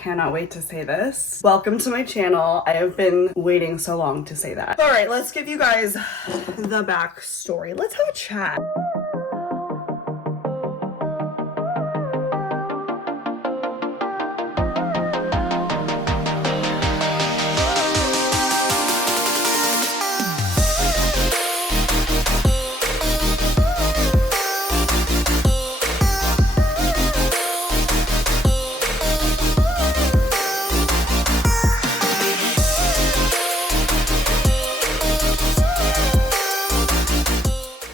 cannot wait to say this. Welcome to my channel. I have been waiting so long to say that. All right, let's give you guys the backstory. Let's have a chat.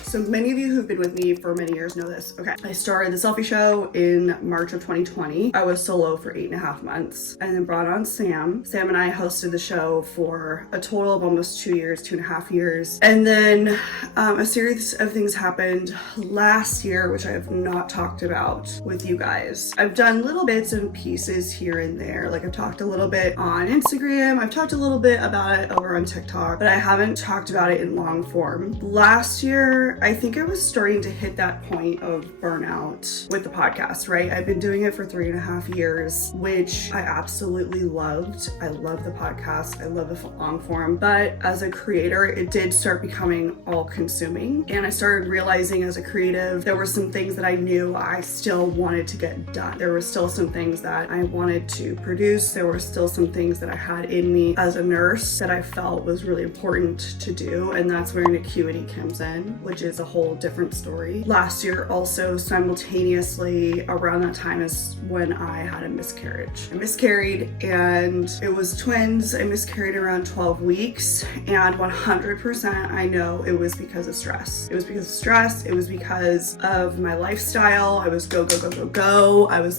So many of you who've been with me for many years know this. Okay, I started the Cellfie show in March of 2020. I was solo for 8.5 months and then brought on Sam. Sam and I hosted the show for a total of almost 2 years, 2.5 years. And then a series of things happened last year, which I have not talked about with you guys. I've done little bits and pieces here and there. Like I've talked a little bit on Instagram. I've talked a little bit about it over on TikTok, but I haven't talked about it in long form. Last year, I think I was starting to hit that point of burnout with the podcast, right? I've been doing it for 3.5 years, which I absolutely loved. I love the podcast. I love the long form. But as a creator, it did start becoming all consuming. And I started realizing as a creative, there were some things that I knew I still wanted to get done. There were still some things that I wanted to produce. There were still some things that I had in me as a nurse that I felt was really important to do. And that's where an acuity comes in, which is a whole different story. Last year also simultaneously around that time is when I had a miscarriage. I miscarried and it was twins. I miscarried around 12 weeks and 100% I know it was because of stress. It was because of stress. It was because of my lifestyle. I was go, go, go, go, go. I was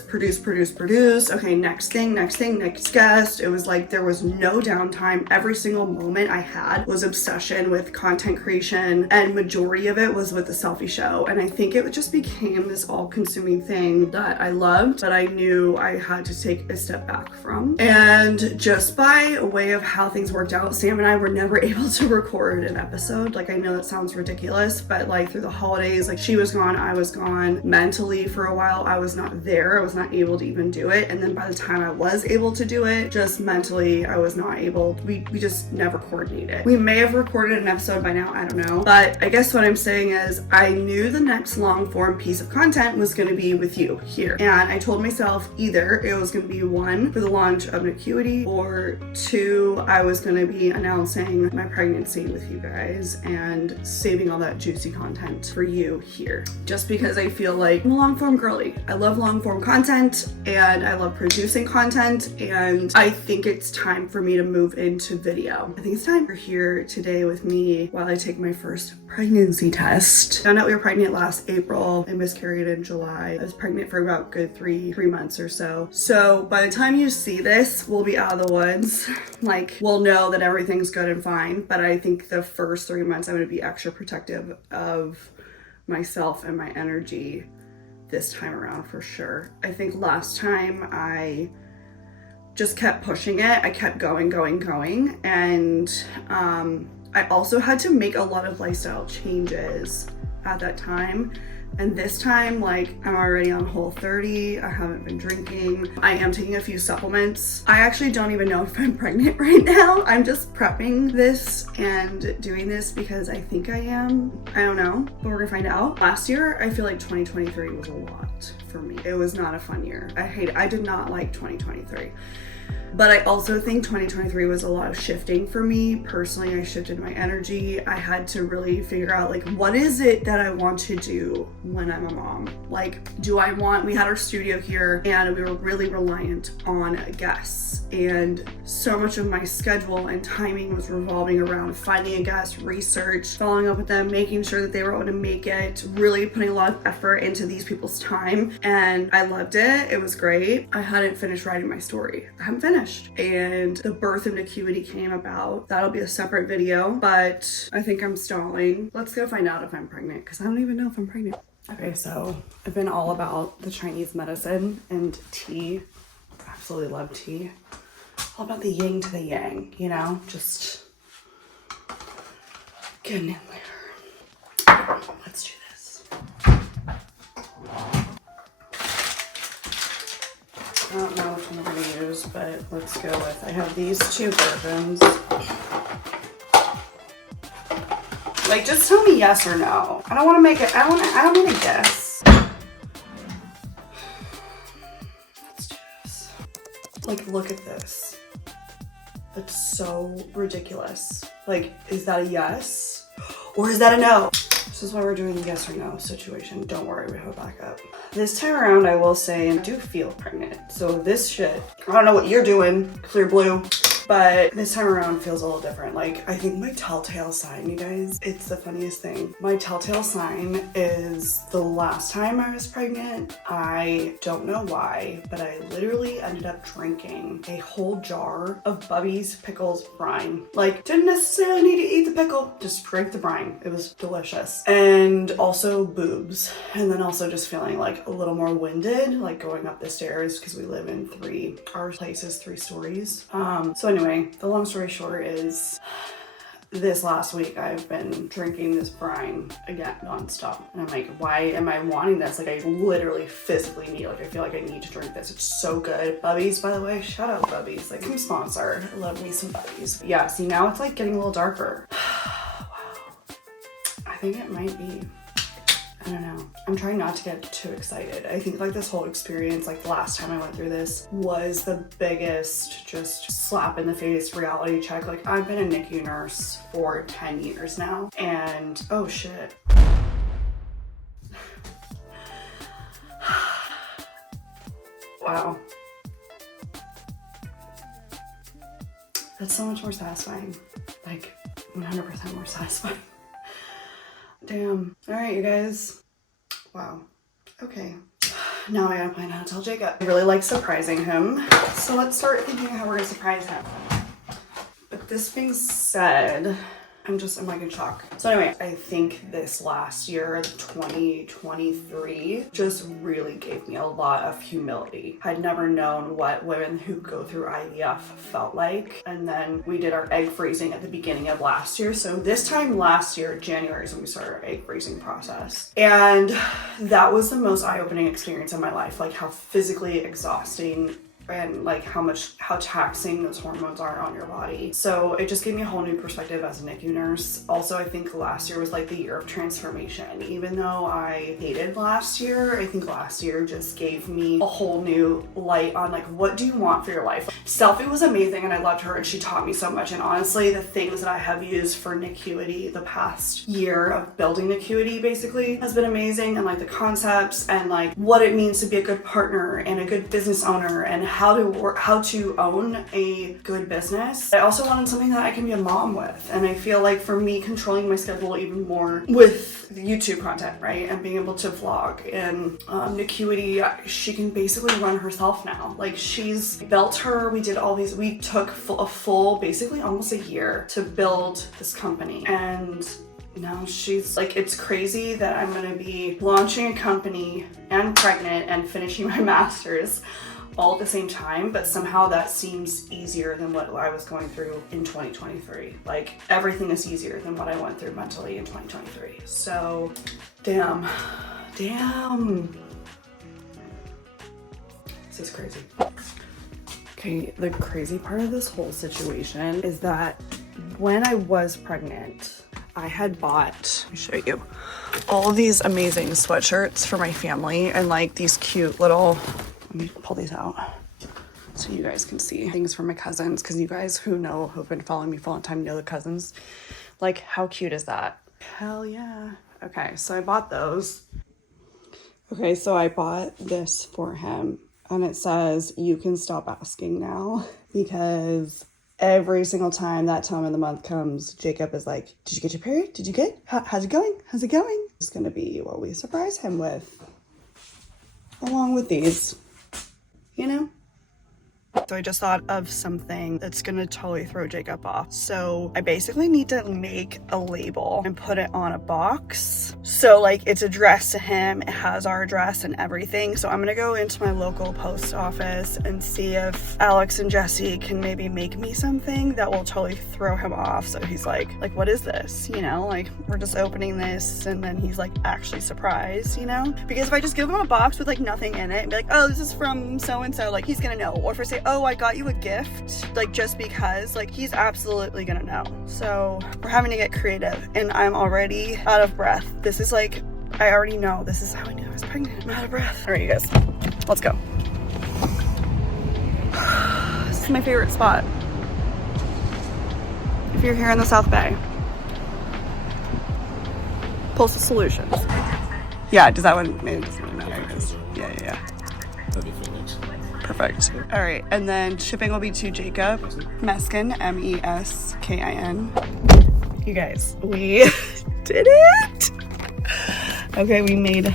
produce. Okay, next thing, next guest. It was like there was no downtime. Every single moment I had was obsession with content creation, and majority of it was with the Cellfie show. And I think it just became this all-consuming thing that I loved, but I knew I had to take a step back from. And just by way of how things worked out, Sam and I were never able to record an episode. Like, I know that sounds ridiculous, but like through the holidays, like she was gone, I was gone. Mentally for a while, I was not there. I was not able to even do it. And then by the time I was able to do it, just mentally, I was not able. We just never coordinated. We may have recorded an episode by now, I don't know. But I guess what I'm saying is I knew the next long form piece of content was going to be with you here. And I told myself either it was going to be 1 for the launch of an acuity, or 2, I was going to be announcing my pregnancy with you guys and saving all that juicy content for you here. Just because I feel like I'm a long form girly. I love long form content and I love producing content, and I think it's time for me to move into video. I think it's time. You're here today with me while I take my first pregnancy test. Found out we were pregnant last April and miscarried in July. I was pregnant for about good three months or so. So by the time you see this, we'll be out of the woods. Like, we'll know that everything's good and fine. But I think the first 3 months I'm gonna be extra protective of myself and my energy this time around for sure. I think last time I just kept pushing it. I kept going. And I also had to make a lot of lifestyle changes at that time. And this time, like, I'm already on Whole30. I haven't been drinking. I am taking a few supplements. I actually don't even know if I'm pregnant right now. I'm just prepping this and doing this because I think I am. I don't know, but we're gonna find out. Last year, I feel like 2023 was a lot for me. It was not a fun year. I did not like 2023. But I also think 2023 was a lot of shifting for me. Personally, I shifted my energy. I had to really figure out, like, what is it that I want to do when I'm a mom? Like, we had our studio here and we were really reliant on guests. And so much of my schedule and timing was revolving around finding a guest, research, following up with them, making sure that they were able to make it, really putting a lot of effort into these people's time. And I loved it. It was great. I hadn't finished writing my story. I haven't finished. And the birth of acuity came about. That'll be a separate video, but I think I'm stalling. Let's go find out if I'm pregnant, because I don't even know if I'm pregnant. Okay, so I've been all about the Chinese medicine and tea. I absolutely love tea. All about the yin to the yang, you know? Just getting in there. Let's do this. I don't know which one we're gonna use, but let's go with, I have these two versions. Like, just tell me yes or no. I don't want to make it, I don't want to guess. Let's do this. Like, look at this. That's so ridiculous. Like, is that a yes? Or is that a no? This is why we're doing a yes or no situation. Don't worry, we have a backup. This time around, I will say I do feel pregnant. So this shit, I don't know what you're doing, clear blue, but this time around feels a little different. Like, I think my telltale sign, you guys, it's the funniest thing. My telltale sign is the last time I was pregnant. I don't know why, but I literally ended up drinking a whole jar of Bubby's pickles brine. Like, didn't necessarily need to eat the pickle, just drink the brine. It was delicious. And also boobs. And then also just feeling like a little more winded, like going up the stairs because we live in our place is 3 stories. So anyway, the long story short is this last week I've been drinking this brine again nonstop. And I'm like, why am I wanting this? Like, I literally physically need, like, I feel like I need to drink this. It's so good. Bubbies, by the way, shout out Bubbies. Like, come sponsor. I love me some Bubbies. Yeah, see, now it's like getting a little darker. Wow. I think it might be. I don't know. I'm trying not to get too excited. I think like this whole experience, like the last time I went through this, was the biggest just slap in the face reality check. Like, I've been a NICU nurse for 10 years now, and oh shit. Wow. That's so much more satisfying. Like, 100% more satisfying. Damn. All right, you guys. Wow. Okay. Now I gotta plan how to tell Jacob. I really like surprising him. So let's start thinking how we're gonna surprise him. But this being said, I'm like in shock. So anyway, I think this last year, 2023, just really gave me a lot of humility. I'd never known what women who go through IVF felt like. And then we did our egg freezing at the beginning of last year. So this time last year, January is when we started our egg freezing process. And that was the most eye-opening experience of my life. Like, how physically exhausting and like how taxing those hormones are on your body. So it just gave me a whole new perspective as a NICU nurse. Also, I think last year was like the year of transformation. Even though I hated last year, I think last year just gave me a whole new light on like, what do you want for your life? Cellfie was amazing and I loved her and she taught me so much. And honestly, the things that I have used for NICUity the past year of building NICUity basically has been amazing, and like the concepts and like what it means to be a good partner and a good business owner and how to own a good business. I also wanted something that I can be a mom with, and I feel like for me, controlling my schedule even more with the YouTube content, right, and being able to vlog and NICUity, she can basically run herself now. Like, she's built her, we took a full basically almost a year to build this company, and now she's like, it's crazy that I'm gonna be launching a company and pregnant and finishing my master's all at the same time, but somehow that seems easier than what I was going through in 2023. Like, everything is easier than what I went through mentally in 2023. So, damn. This is crazy. Okay, the crazy part of this whole situation is that when I was pregnant, I had bought, let me show you, all of these amazing sweatshirts for my family and like these cute little, let me pull these out so you guys can see things from my cousins, because you guys who've been following me for a long time know the cousins. Like, how cute is that? Hell yeah. Okay, so I bought those. Okay, so I bought this for him, and it says, "You can stop asking now," because every single time that time of the month comes, Jacob is like, "Did you get your period? Did you get? How's it going? How's it going?" It's gonna be what we surprise him with, along with these, you know? So I just thought of something that's gonna totally throw Jacob off. So I basically need to make a label and put it on a box. So like it's addressed to him, it has our address and everything. So I'm gonna go into my local post office and see if Alex and Jesse can maybe make me something that will totally throw him off. So he's like, what is this? You know, like we're just opening this and then he's like actually surprised, you know? Because if I just give him a box with like nothing in it and be like, oh, this is from so-and-so, like he's gonna know. Or if I say, oh, I got you a gift, like just because, like he's absolutely gonna know. So we're having to get creative and I'm already out of breath. This is like, I already know. This is how I knew I was pregnant. I'm out of breath. All right, you guys, let's go. This is my favorite spot. If you're here in the South Bay. Postal Solutions. Yeah, does that one, maybe it doesn't really matter. Yeah. That'd be Phoenix. Perfect. All right, and then shipping will be to Jacob Meskin, M-E-S-K-I-N. You guys, we did it. Okay, we made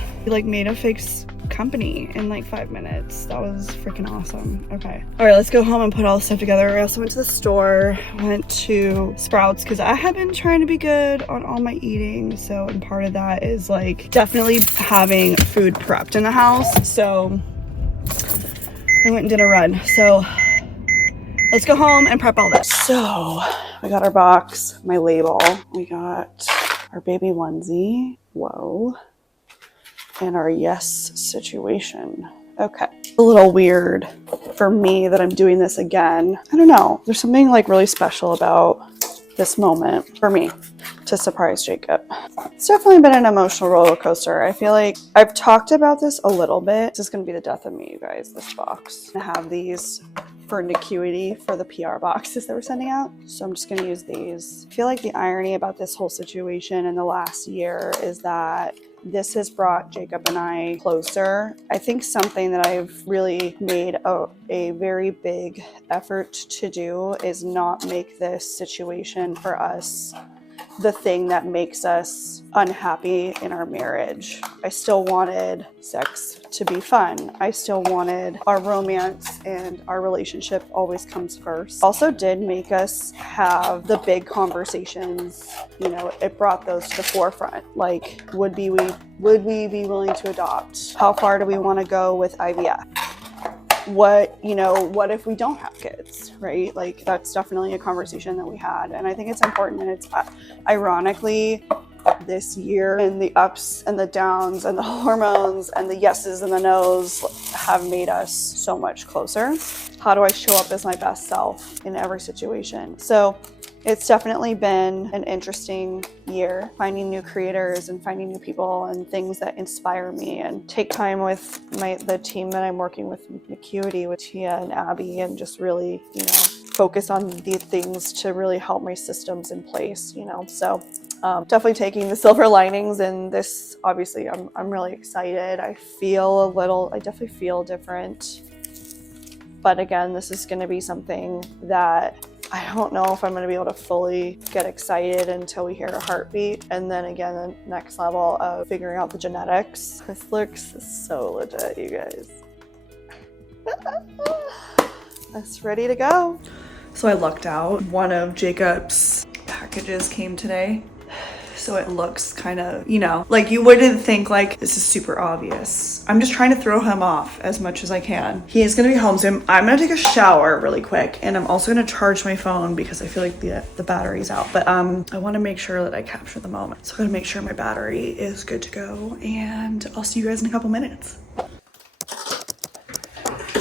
a fake company in like 5 minutes. That was freaking awesome. Okay. All right, let's go home and put all the stuff together. I also went to the store, went to Sprouts because I have been trying to be good on all my eating. So, and part of that is like definitely having food prepped in the house. So I went and did a run. So let's go home and prep all this. So we got our box, my label. We got our baby onesie. Whoa. And our yes situation. Okay. A little weird for me that I'm doing this again. I don't know. There's something like really special about this moment for me to surprise Jacob. It's definitely been an emotional roller coaster. I feel like I've talked about this a little bit. This is going to be the death of me, you guys, this box. I have these for Nacuity for the PR boxes that we're sending out. So I'm just going to use these. I feel like the irony about this whole situation in the last year is that this has brought Jacob and I closer. I think something that I've really made a very big effort to do is not make this situation for us the thing that makes us unhappy in our marriage. I still wanted sex to be fun. I still wanted our romance and our relationship always comes first. Also did make us have the big conversations. You know, it brought those to the forefront. Like, would we be willing to adopt? How far do we want to go with IVF? What if we don't have kids, right? Like that's definitely a conversation that we had. And I think it's important, and it's ironically this year and the ups and the downs and the hormones and the yeses and the nos have made us so much closer. How do I show up as my best self in every situation? So it's definitely been an interesting year, finding new creators and finding new people and things that inspire me, and take time with the team that I'm working with, Nacuity, with Tia and Abby, and just really, focus on these things to really help my systems in place, So definitely taking the silver linings in this. Obviously, I'm really excited. I definitely feel different. But again, this is going to be something that I don't know if I'm going to be able to fully get excited until we hear a heartbeat. And then again, the next level of figuring out the genetics. This looks so legit, you guys. That's ready to go. So I lucked out. One of Jacob's packages came today. So it looks kind of, like you wouldn't think like this is super obvious. I'm just trying to throw him off as much as I can. He is going to be home soon. I'm going to take a shower really quick, and I'm also going to charge my phone because I feel like the battery's out. But I want to make sure that I capture the moment. So I'm going to make sure my battery is good to go, and I'll see you guys in a couple minutes.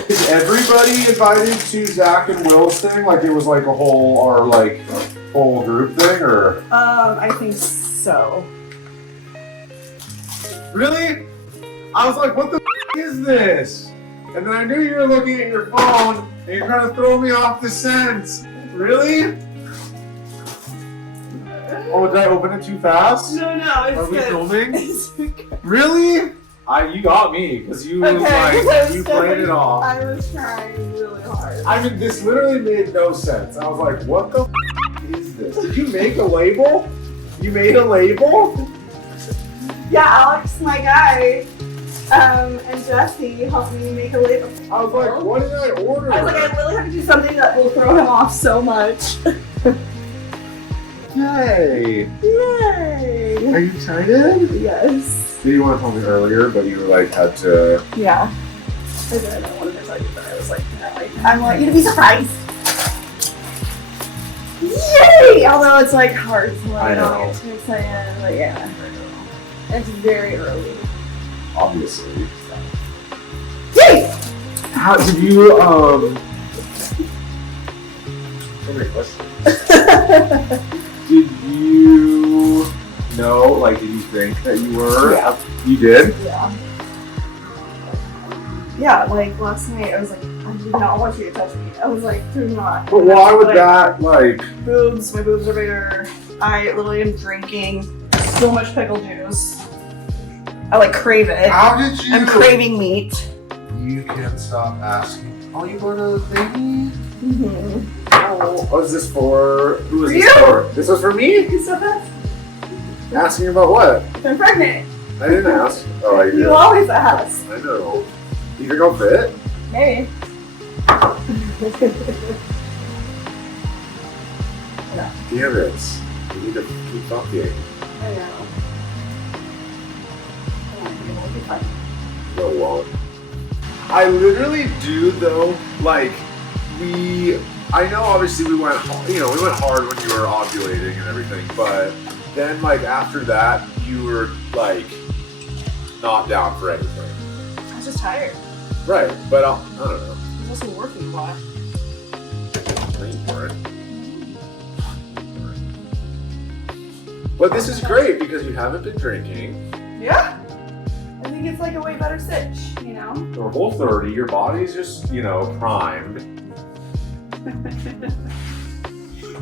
Is everybody invited to Zach and Will's thing? Like it was like a whole group thing, or? I think so. Really? I was like, what the is this? And then I knew you were looking at your phone and you're trying to throw me off the scent. Really? Oh, did I open it too fast? No, it's Are we good. filming? It's good. Really? You got me, because you you played it off. I was trying really hard. I mean, this literally made no sense. I was like, what the is this? Did you make a label? You made a label? Yeah, Alex, my guy. And Jesse helped me make a label. I was like, what did I order? I was like, I really have to do something that will throw him off so much. Yay! Yay! Are you excited? Yes. Did you want to tell me earlier, but you like had to? Yeah. I did. I wanted to tell you, but I was like, no, I want you to be surprised. Yay! Although it's like hard, so I don't get too excited. But yeah, it's very early. Obviously. Yay! How did you So many questions. Did you know? Like, did you think that you were? Yeah. You did? Yeah. Yeah, like last night I was like, I do not want you to touch me. I was like, do not. But why would that, like... Boobs, my boobs are bigger. I literally am drinking so much pickle juice. I like crave it. How did you... I'm craving meat. You can't stop asking. Oh, you want a baby? Mm-hmm. Oh, what is this for? Who is For this you. for? This was for me? You said that? Asking about what? I'm pregnant. I didn't ask. Oh, I did. You always ask. I know. You think I'll fit? Maybe. Damn it. We need to keep talking. I know. It'll be fun. No, it won't. I literally do though, like, I know obviously we went hard when you were ovulating and everything, but then like after that, you were like, not down for anything. I was just tired. Right, but I don't know. I was also working a lot. Waiting for it. But this is great because you haven't been drinking. Yeah. I think it's like a way better sitch, you know? You're whole 30, your body's just, primed.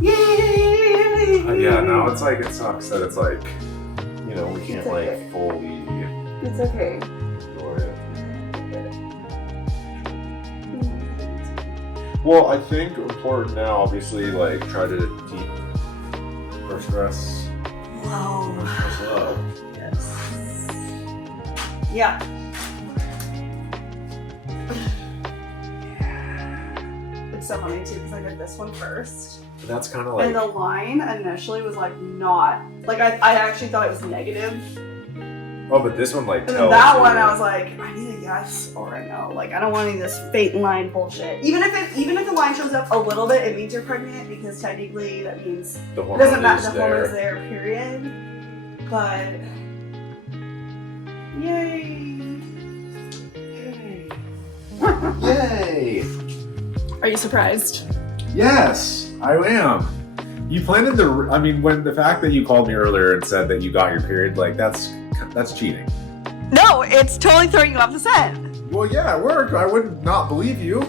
Yay! Yeah, now it's like, it sucks that it's like, we can't It's okay. fully It's okay. enjoy it. Well, I think important now, obviously, like, try to keep our stress Wow. low. Yes. Yeah. It's so funny too because I did this one first. But that's kind of like... And the line initially was like not, like I actually thought it was negative. Oh, but this one, like, And then tells that you. one I was like, I need a yes or a no. Like I don't want any of this fate line bullshit. Even if the line shows up a little bit, it means you're pregnant because technically that means The it hormone doesn't matter. is The hormone's there, period. But yay. Yay! Are you surprised? Yes, I am. You planted when the fact that you called me earlier and said that you got your period, like, that's cheating. No, it's totally throwing you off the scent. Well, yeah, it worked. I would not believe you.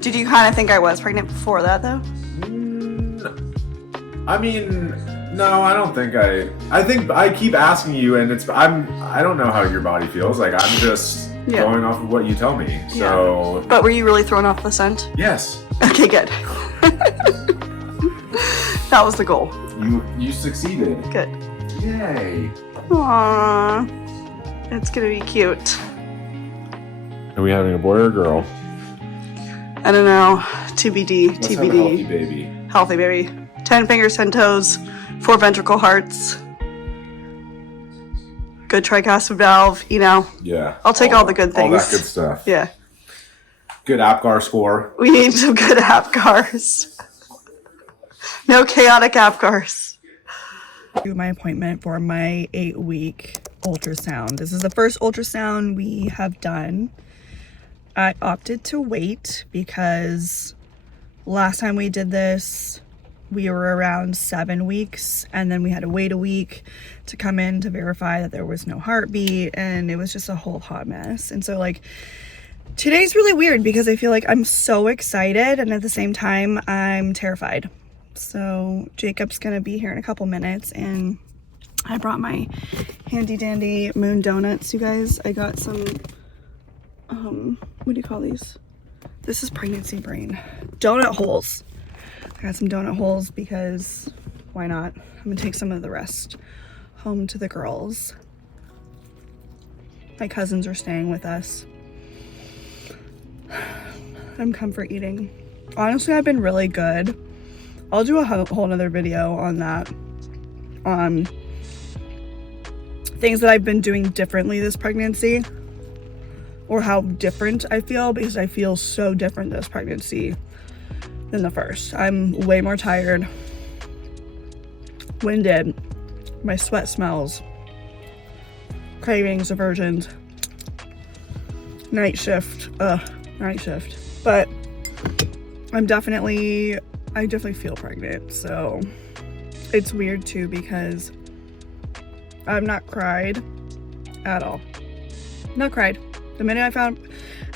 Did you kind of think I was pregnant before that, though? No, I don't think I think I keep asking you, and I don't know how your body feels. Like, I'm just going off of what you tell me. So. But were you really thrown off the scent? Yes. Okay, good. That was the goal. You succeeded. Good. Yay. Aww. It's gonna be cute. Are we having a boy or a girl? I don't know. TBD. Let's TBD. have a healthy baby. Healthy baby. 10 fingers, 10 toes, 4 ventricle hearts. Good tricuspid valve, Yeah. I'll take all the good things. All that good stuff. Yeah. Good APGAR score. We need some good APGARs. No chaotic APGARs. My appointment for my 8-week ultrasound. This is the first ultrasound we have done. I opted to wait because last time we did this, we were around 7 weeks, and then we had to wait a week to come in to verify that there was no heartbeat, and it was just a whole hot mess. And so like today's really weird because I feel like I'm so excited and at the same time I'm terrified. So Jacob's gonna be here in a couple minutes, and I brought my handy dandy moon donuts, you guys. I got some what do you call these? This is pregnancy brain. Donut holes. I got some donut holes because why not? I'm gonna take some of the rest home to the girls. My cousins are staying with us. I'm comfort eating. Honestly, I've been really good. I'll do a whole nother video on that. Things that I've been doing differently this pregnancy, or how different I feel, because I feel so different this pregnancy than the first. I'm way more tired, winded, my sweat smells, cravings, aversions, night shift, but I definitely feel pregnant. So it's weird too, because I've not cried at all. Not cried. The minute I found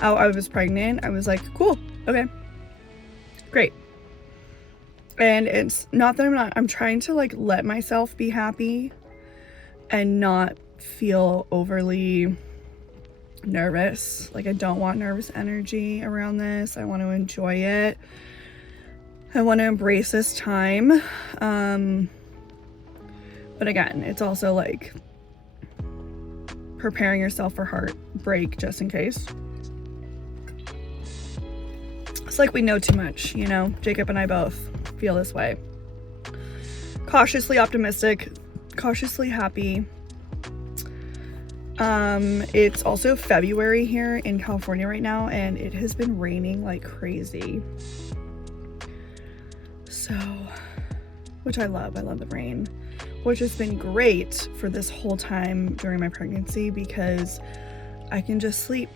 out I was pregnant, I was like, cool, okay, great. And it's not that I'm trying to like let myself be happy and not feel overly nervous. Like, I don't want nervous energy around this. I want to enjoy it. I want to embrace this time. But again, it's also like preparing yourself for heartbreak just in case. It's like we know too much, you know? Jacob and I both feel this way. Cautiously optimistic, cautiously happy. It's also February here in California right now, and it has been raining like crazy. So, which I love the rain, which has been great for this whole time during my pregnancy, because I can just sleep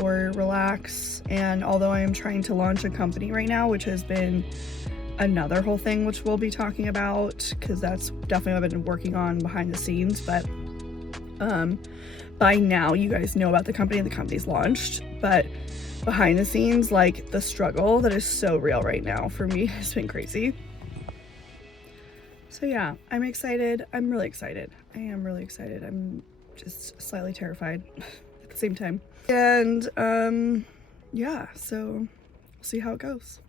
or relax. And although I am trying to launch a company right now, which has been another whole thing, which we'll be talking about, because that's definitely what I've been working on behind the scenes. But by now you guys know about the company, and the company's launched, but behind the scenes, like, the struggle that is so real right now for me has been crazy. So yeah, I'm excited. I'm really excited. I am really excited. I'm just slightly terrified at the same time. And yeah, so we'll see how it goes.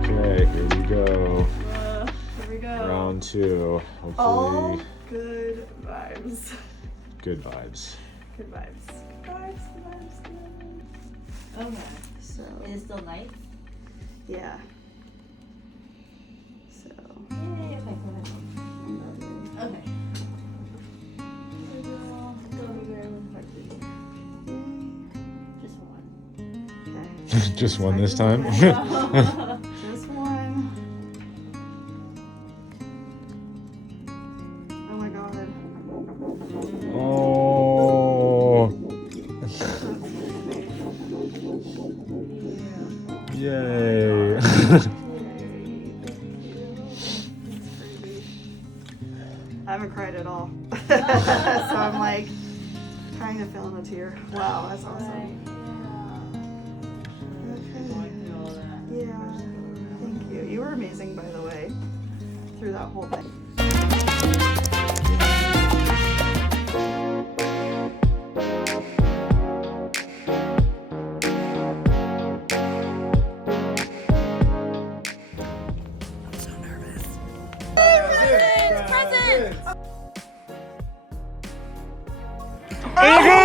Okay, here we go. Here we go. Round 2. Hopefully. All good vibes. Good vibes. Good vibes. Vibes. Okay. So Is it still night? yeah. So Yay, okay, go ahead. Okay. Just one. okay. Just one this time. Just one. Oh my god. Oh. Yay. I haven't cried at all. So I'm like kind of feeling a tear. Wow, that's awesome. Okay. Yeah. Thank you. You were amazing, by the way, through that whole thing. Oh